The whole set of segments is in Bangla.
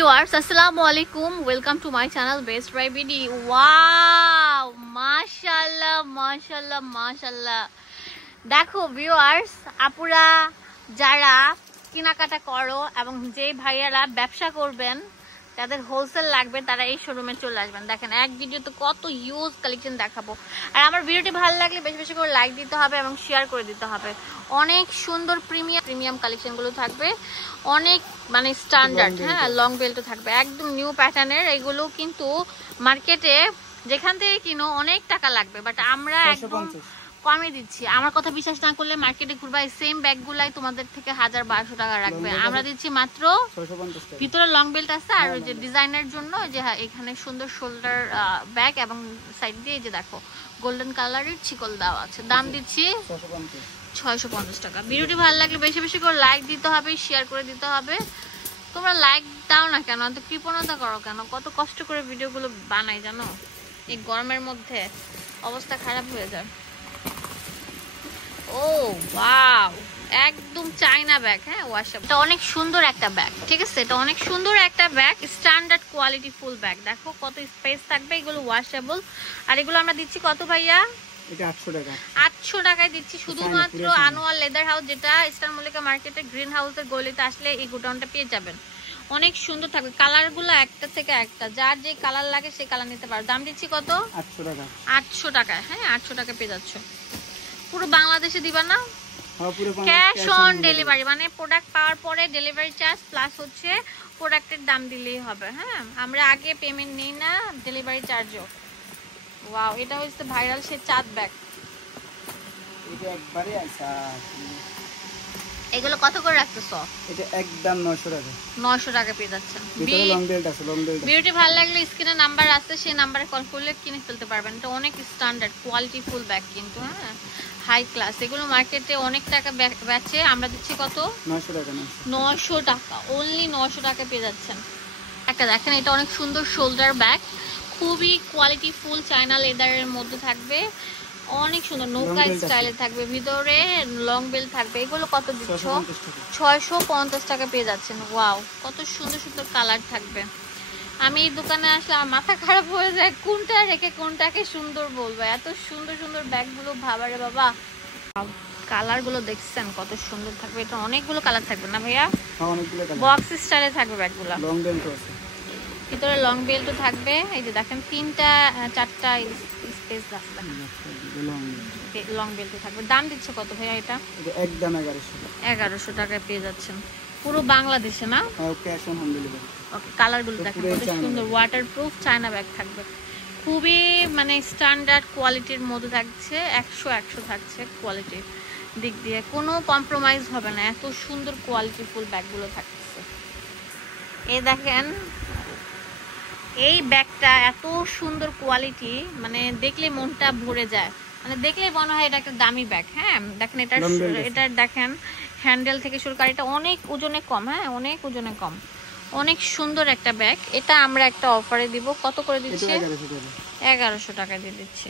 Viewers, assalamu alaikum. Welcome to my channel Best by BD. Wow, mashallah, mashallah, mashallah. দেখো ভিউয়ার্স, আপুরা যারা কেনাকাটা করো এবং যে ভাইয়ারা ব্যবসা করবেন, যাদের হোলসেল লাগবে তারা এই শোরুমে চলে আসবেন। দেখেন এক ভিডিওতে কত ইউজ কালেকশন দেখাবো। আর আমার ভিডিওটি ভালো লাগলে বেশি বেশি করে লাইক দিতে হবে এবং শেয়ার করে দিতে হবে। অনেক সুন্দর প্রিমিয়াম কালেকশনগুলো থাকবে, অনেক মানে স্ট্যান্ডার্ড, হ্যাঁ, লং বেল্টও থাকবে, একদম নিউ প্যাটার্নের। এগুলো কিন্তু মার্কেটে যেখান থেকে কিনো অনেক টাকা লাগবে, বাট আমরা একদম কমে দিচ্ছি। আমার কথা বিশ্বাস না করলে মার্কেটে ঘুরবা, এই সেম ব্যাগগুলাই তোমাদের থেকে 1000-1200 টাকা রাখবে। আমরা দিচ্ছি মাত্র 650 টাকা। ভিতরে লং বেল্ট আছে আর ওই যে ডিজাইনের জন্য যে এখানে সুন্দর শোল্ডার ব্যাগ এবং সাইড দিয়ে যে দেখো গোল্ডেন কালারের চিকল দেওয়া আছে। দাম দিচ্ছি 650 টাকা। ভিডিওটি ভালো লাগলে বেশি বেশি করে লাইক দিতে হবে, শেয়ার করে দিতে হবে। তোমরা লাইক দাও না কেন, এত কৃপণতা করো কেন? কত কষ্ট করে ভিডিওগুলো বানাই জানো, এই গরমের মধ্যে অবস্থা খারাপ হয়ে যায়। ও ওয়াও, একদম চায়না ব্যাগ, হ্যাঁ, ওয়াশেবল। এটা অনেক সুন্দর একটা ব্যাগ, ঠিক আছে, এটা অনেক সুন্দর একটা bag, standard quality full bag. দেখো কত স্পেস থাকবে, এগুলো ওয়াশেবল। আর এগুলো আমরা দিচ্ছি কত ভাইয়া? এটা 800 টাকা। 800 টাকায় দিচ্ছি শুধুমাত্র আনোয়ার লেদার হাউস, যেটা স্টার মল্লিকা মার্কেটের গ্রিন হাউসের গলিতে আসলে এই গোডাউনটা পেয়ে যাবেন। অনেক সুন্দর থাকবে, কালারগুলো একটা থেকে একটা, যার যে কালার লাগে সেই কালার নিতে পারো। দাম দিচ্ছি কত? 800 টাকা। 800 টাকায়, হ্যাঁ, 800 টাকা পেয়ে যাচ্ছ। পুরো বাংলাদেশে দিবা না? হ্যাঁ, পুরো ক্যাশ অন ডেলিভারি, মানে প্রোডাক্ট পাওয়ার পরে ডেলিভারি চার্জ প্লাস হচ্ছে প্রোডাক্টের দাম দিলেই হবে। হ্যাঁ, আমরা আগে পেমেন্ট নেই না, ডেলিভারি চার্জও। ওয়াও, এটা হচ্ছে ভাইরাল সে চাঁদ ব্যাগ। এটা একবারে আইসা। এগুলো কত করে রাখতেছো? এটা একদম 900 টাকা। 900 টাকা পেয়ে যাচ্ছেন। ভিতরে লং বেল্ট আছে, লং বেল্ট। ভিডিওটি ভালো লাগলে স্ক্রিনে নাম্বার আছে, সেই নাম্বারে কল করলে কিনে ফেলতে পারবেন। এটা অনেক স্ট্যান্ডার্ড কোয়ালিটি ফুল ব্যাগ কিন্তু, হ্যাঁ, হাই ক্লাস। এগুলো মার্কেটে অনেক টাকা বেচে, আমরা দিচ্ছি কত? 900 টাকা। 900 টাকা, অনলি 900 টাকা পেয়ে যাচ্ছেন। একটা দেখেন, এটা অনেক সুন্দর শোল্ডার ব্যাগ, খুবই কোয়ালিটি ফুল চায়না লেদারের মধ্যে থাকবে, অনেক সুন্দর নৌকা স্টাইলে থাকবে, ভিতরে লং বেল্ট থাকবে। এগুলো কত দিচ্ছ? 650 টাকা পেয়ে যাচ্ছেন। ওয়াও, কত সুন্দর সুন্দর কালার থাকবে। আমি এই দোকানে আসলে আমার মাথা খারাপ হয়ে যায়, কোনটা রেখে কোনটাকে সুন্দর বলবো। এত সুন্দর সুন্দর ব্যাগগুলো, ভাবারে বাবা। কালার গুলো দেখছেন কত সুন্দর থাকবে। এটা অনেকগুলো কালার থাকবে না ভাইয়া? হ্যাঁ, অনেকগুলো কালার। বক্স স্টাইলে থাকবে ব্যাগগুলো, লং বেল্ট আছে, ভিতরে লং বেল্টও থাকবে। এই যে দেখেন 3টা-4টা স্পেস আছে, লং বেল্ট থাকবে। দাম দিচ্ছে কত ভাইয়া এটা? একদম 1100। 1100 টাকায় পেয়ে যাচ্ছেন পুরো বাংলাদেশে না? Cash on home delivery. Okay, কালারগুলো দেখেন কত সুন্দর, ওয়াটারপ্রুফ চায়না ব্যাগ থাকবে, খুবই মানে স্ট্যান্ডার্ড কোয়ালিটির মধ্যে থাকছে। 100 থাকছে কোয়ালিটির দিক দিয়ে, কোনো কম্প্রোমাইজ হবে না, এত সুন্দর কোয়ালিটি ফুল ব্যাগগুলো থাকছে। এই দেখেন এই ব্যাগটা এত সুন্দর কোয়ালিটি, মানে দেখলে মনটা ভরে যায়, মানে দেখলে মনে হয় এটা একটা দামি ব্যাগ। হ্যাঁ, দেখেন এটা দেখেন হ্যান্ডেল থেকে শুরু করে, এটা অনেক ওজনে কম, হ্যাঁ, অনেক ওজনে কম, অনেক সুন্দর একটা ব্যাগ। এটা আমরা একটা অফারে দিব, কত করে দিচ্ছি? 1100 টাকা দিয়ে দিচ্ছি।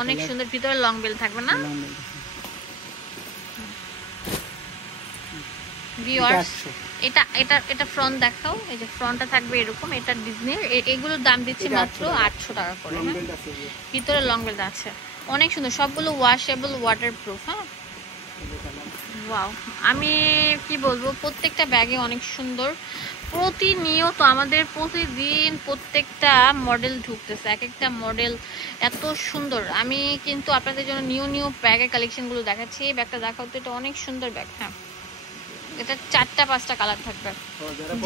অনেক সুন্দর, ভিতরে লং বেল্ট থাকবে না? ভিউয়ার্স, এটা ফ্রন্ট দেখাও, এই যে ফ্রন্টটা থাকবে এরকম, এটা ডিজনির। এগুলোর দাম দিচ্ছি মাত্র 800 টাকা করে। ভিতরে লং বেল্ট আছে, অনেক সুন্দর, সবগুলো ওয়াশেবল, ওয়াটারপ্রুফ। হ্যাঁ, ওয়াও, আমি কি বলবো, প্রত্যেকটা ব্যাগে অনেক সুন্দর। প্রতিনিয়ত আমাদের প্রতিদিন প্রত্যেকটা মডেল ঢুকতেছে, এক একটা মডেল এত সুন্দর। আমি কিন্তু আপনাদের জন্য নিউ ব্যাগের কালেকশনগুলো দেখাচ্ছি। এই ব্যাগটা দেখাও তো, এটা অনেক সুন্দর ব্যাগ। হ্যাঁ, এটা 4টা-5টা কালার থাকবে,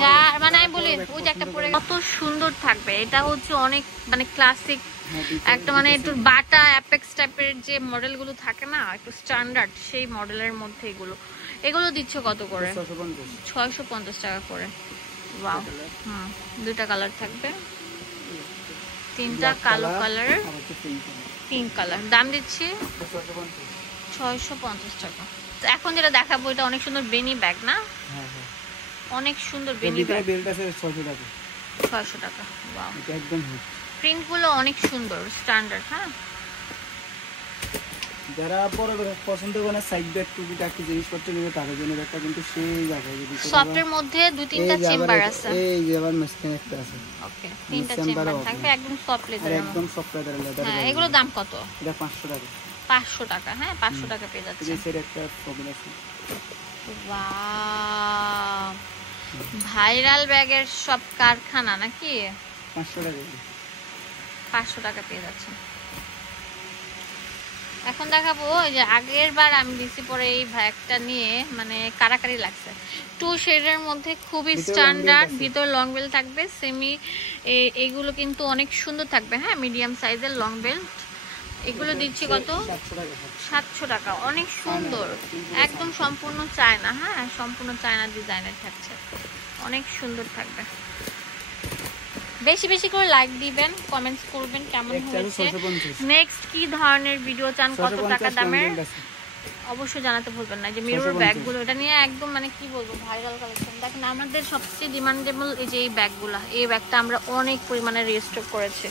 যা মানে আমি বলি ওই যে একটা পরে কত সুন্দর থাকবে। এটা হচ্ছে অনেক মানে ক্লাসিক একটা, মানে একটু বাটা অ্যাপেক্স টাইপের যে মডেলগুলো থাকে না, একটু স্ট্যান্ডার্ড, সেই মডেলের মধ্যে এগুলো দিচ্ছ কত করে? 650 টাকা করে। ওয়াও, হুম, 2টা কালার থাকবে, 3টা কালো কালার, পিঙ্ক কালার। দাম দিচ্ছি 650 টাকা। এখন যেটা দেখাবো এটা অনেক সুন্দর বেনি ব্যাগ না? হ্যাঁ, অনেক সুন্দর বেনি ব্যাগ। বেল্ট আছে 600 টাকা। 600 টাকা। ওয়াও, এটা একদম প্রিন্ট গুলো অনেক সুন্দর, স্ট্যান্ডার্ড। হ্যাঁ, যারা বড় বড় পছন্দ করে সাইড ব্যাগ টুকিটা কি জিনিসপত্র নেবে তাদের জন্য একটা কিন্তু সেই জায়গায় যদি সফটের মধ্যে দুই তিনটা চেম্বার আছে। এই যে আবার মেশিন একটা আছে। ওকে, তিনটা চেম্বার থাকবে, একদম সফট লেদার। একদম সফট লেদার। হ্যাঁ, এগুলো দাম কত? এটা 500 টাকা। 500 টাকা। হ্যাঁ, 500 টাকা পেয়ে যাচ্ছে। এই সেট একটা প্রবলেম আছে। ওয়াও, ভাইরাল ব্যাগের সব কারখানা নাকি? 500 টাকা। 500 টাকা পেয়ে যাচ্ছে। এখন দেখাবো এই যে আগের বার আমি দিছি পরে এই ব্যাগটা নিয়ে মানে কারাকারি লাগছে। 2 শেডের মধ্যে খুবই স্ট্যান্ডার্ড, ভিতর লং বেল থাকবে, সেমি এইগুলো কিন্তু অনেক সুন্দর থাকবে। হ্যাঁ, মিডিয়াম সাইজের লং বেল্ট। এগুলো দিচ্ছি কত? 700 টাকা। অনেক সুন্দর, একদম সম্পূর্ণ চায়না। হ্যাঁ, সম্পূর্ণ চায়না ডিজাইনের থাকছে, অনেক সুন্দর থাকবে। বেশি বেশি করে লাইক দিবেন, কমেন্টস করবেন কেমন হয়েছে, নেক্সট কি ধরনের ভিডিও চান, কত টাকা দামের অবশ্যই জানাতে ভুলবেন না। যে মিরর ব্যাগগুলো, এটা নিয়ে একদম মানে কি বলবো ভাইরাল কালেকশন। দেখেন আমাদের সবচেয়ে ডিমান্ডেবল এই যে এই ব্যাগগুলো, এই ব্যাগটা আমরা অনেক পরিমাণে রিস্টক করেছি।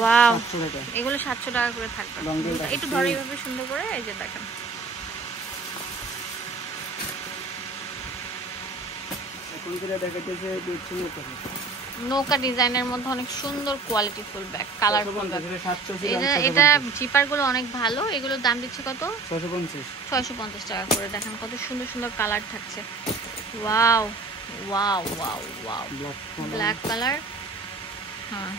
ওয়াও, এগুলো 700 টাকা করে থাকবে। একটু ধরে এইভাবে সুন্দর করে, এই যে দেখেন নৌকা ডিজাইনের মধ্যে অনেক সুন্দর quality full bag, colourful bag. এটা জিপার গুলো অনেক ভালো। এগুলোর দাম দিচ্ছে কত? 650 টাকা করে। দেখেন কত সুন্দর সুন্দর কালার থাকছে। Wow wow wow wow, black colour. হ্যাঁ,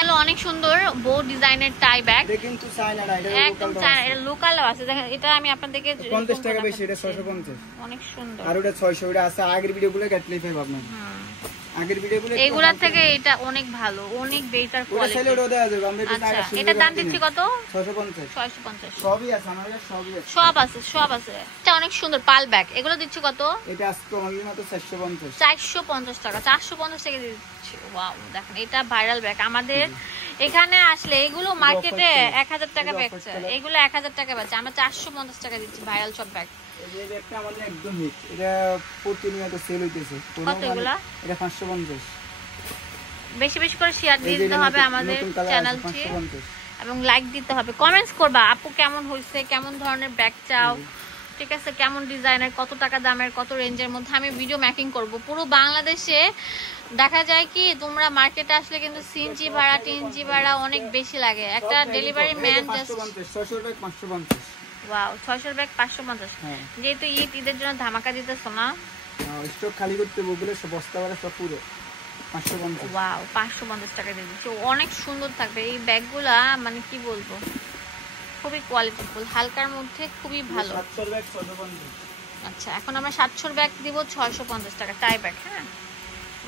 এলো অনেক সুন্দর বো ডিজাইনের টাই ব্যাগ। এটা কিন্তু চায়না না, এটা একদম চায়না। এটা লোকালও আছে। দেখেন এটা আমি আপনাদেরকে 50 টাকা বেশি, এটা 650। অনেক সুন্দর। আর ওটা 600। ওটা আছে আগের ভিডিওগুলো কাটলেই পাবেন আপনারা। আগের ভিডিওগুলো এগুলা থেকে এটা অনেক ভালো, অনেক বেটার কোয়ালিটি। ওটা দেওয়া যাবে। আমরা এটা দাম দিচ্ছি কত? 650। 650 সবই আছে আমার কাছে, সবই আছে। সব আছে, সব আছে। এটা অনেক সুন্দর পাল ব্যাগ। এগুলো দিচ্ছি কত? এটা আজকে আমাদের মত 450। 450 টাকা। 450 টাকা দিচ্ছি। ওয়াও, দেখেন এটা ভাইরাল ব্যাগ। আমাদের এখানে আসলে এগুলো মার্কেটে 1000 টাকা বেচছে, এগুলো 1000 টাকা বেচছে, আমরা 450 টাকা দিচ্ছি। ভাইরাল সব ব্যাগ। এই ব্যাগটা আমাদের একদম হিট। এটা প্রতিনিয়ত সেল হইতেছে। কত এগুলা? এটা 550। বেশি বেশি করে শেয়ার দিয়ে দিতে হবে আমাদের চ্যানেলটি, এবং লাইক দিতে হবে, কমেন্টস করবা আপু কেমন হয়েছে, কেমন ধরনের ব্যাগ চাও, ঠিক আছে, কেমন ডিজাইনের, কত টাকা দামের, কত রেঞ্জের মধ্যে। আমি ভিডিও মেকিং করব পুরো বাংলাদেশে। দেখা যায় কি তোমরা মার্কেটে আসলে কিন্তু সিএনজি ভাড়া, টিএনজি ভাড়া অনেক বেশি লাগে। একটা ডেলিভারি ম্যান জাস্ট 600 টাকা 550। Wow, 600 bag 550। যেহেতু ঈদের জন্য ধামাকা দিতেছো না, স্টক খালি করতে বগুলো সব বস্তা ভরা সব পুরো 550। ওয়াও, 550 টাকা দিয়ে দিচ্ছি। অনেক সুন্দর থাকবে এই ব্যাগগুলা, মানে কি বলবো, খুবই কোয়ালিটিফুল, হালকার মধ্যে খুবই ভালো। 700 ব্যাগ 650। আচ্ছা, এখন আমরা 700 ব্যাগ দিব 650 টাকা টাই ব্যাগ। হ্যাঁ,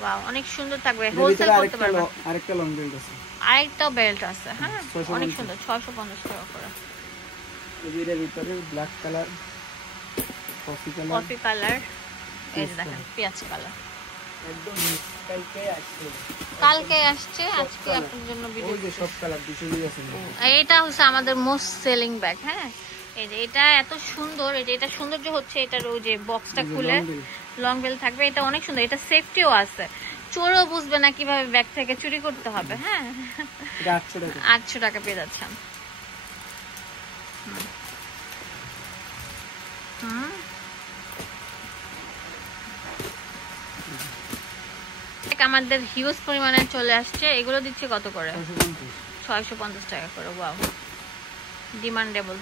ওয়াও, অনেক সুন্দর থাকবে, হোলসেল করতে পারবে। আরেকটা লং বেল্ট আছে, আরেকটাও বেল্ট আছে। হ্যাঁ, অনেক সুন্দর, 650 টাকা করে। এর ভিতরে ব্ল্যাক কালার, কফি কালার, এই যে দেখেন পেঁয়াজ কালার, একদম কালকে আসছে, আজকে আপনাদের জন্য ভিডিও। ওই যে সব কালার 220 আছে। এটা হচ্ছে আমাদের মোস্ট সেলিং ব্যাগ। হ্যাঁ, এই যে এটা এত সুন্দর, এটা সৌন্দর্য হচ্ছে এটার ওই যে বক্সটা খুলে লং বেল থাকবে। এটা অনেক সুন্দর, এটা সেফটিও আছে, চোরও বুঝবে না কিভাবে ব্যাগ থেকে চুরি করতে হবে। হ্যাঁ, এটা 800 টাকা। 800 টাকা পেয়ে যাচ্ছেন। আমাদের হিউজ পরিমাণে চলে আসছে। এগুলো দিচ্ছে কত করে? 650 টাকা করে। Wow, demandable.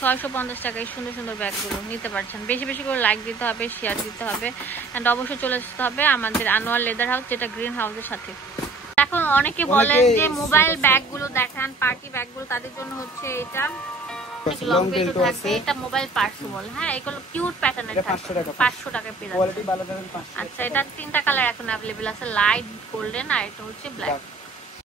650 টাকায় সুন্দর সুন্দর ব্যাগগুলো নিতে পারছেন। বেশি বেশি করে লাইক দিতে হবে, শেয়ার দিতে হবে, এন্ড অবশ্যই চলে আসতে হবে আমাদের আনোয়ার লেদার হাউস, যেটা গ্রিন হাউসের সাথে। এখন অনেকে বলেন যে মোবাইল ব্যাগগুলো দেখান, পার্টি ব্যাগগুলো, তাদের জন্য হচ্ছে এটা লং বেল্ট থাকবে। এটা মোবাইল পার্সেবল। হ্যাঁ, এগুলো কিউট প্যাটার্নের থাকবে। 500 টাকা পেয়ে যাচ্ছে। কোয়ালিটি ভালো থাকবে 500। আচ্ছা, এটা তিনটা কালার এখন अवेलेबल আছে, লাইট, গোল্ডেন আর এটা হচ্ছে ব্ল্যাক।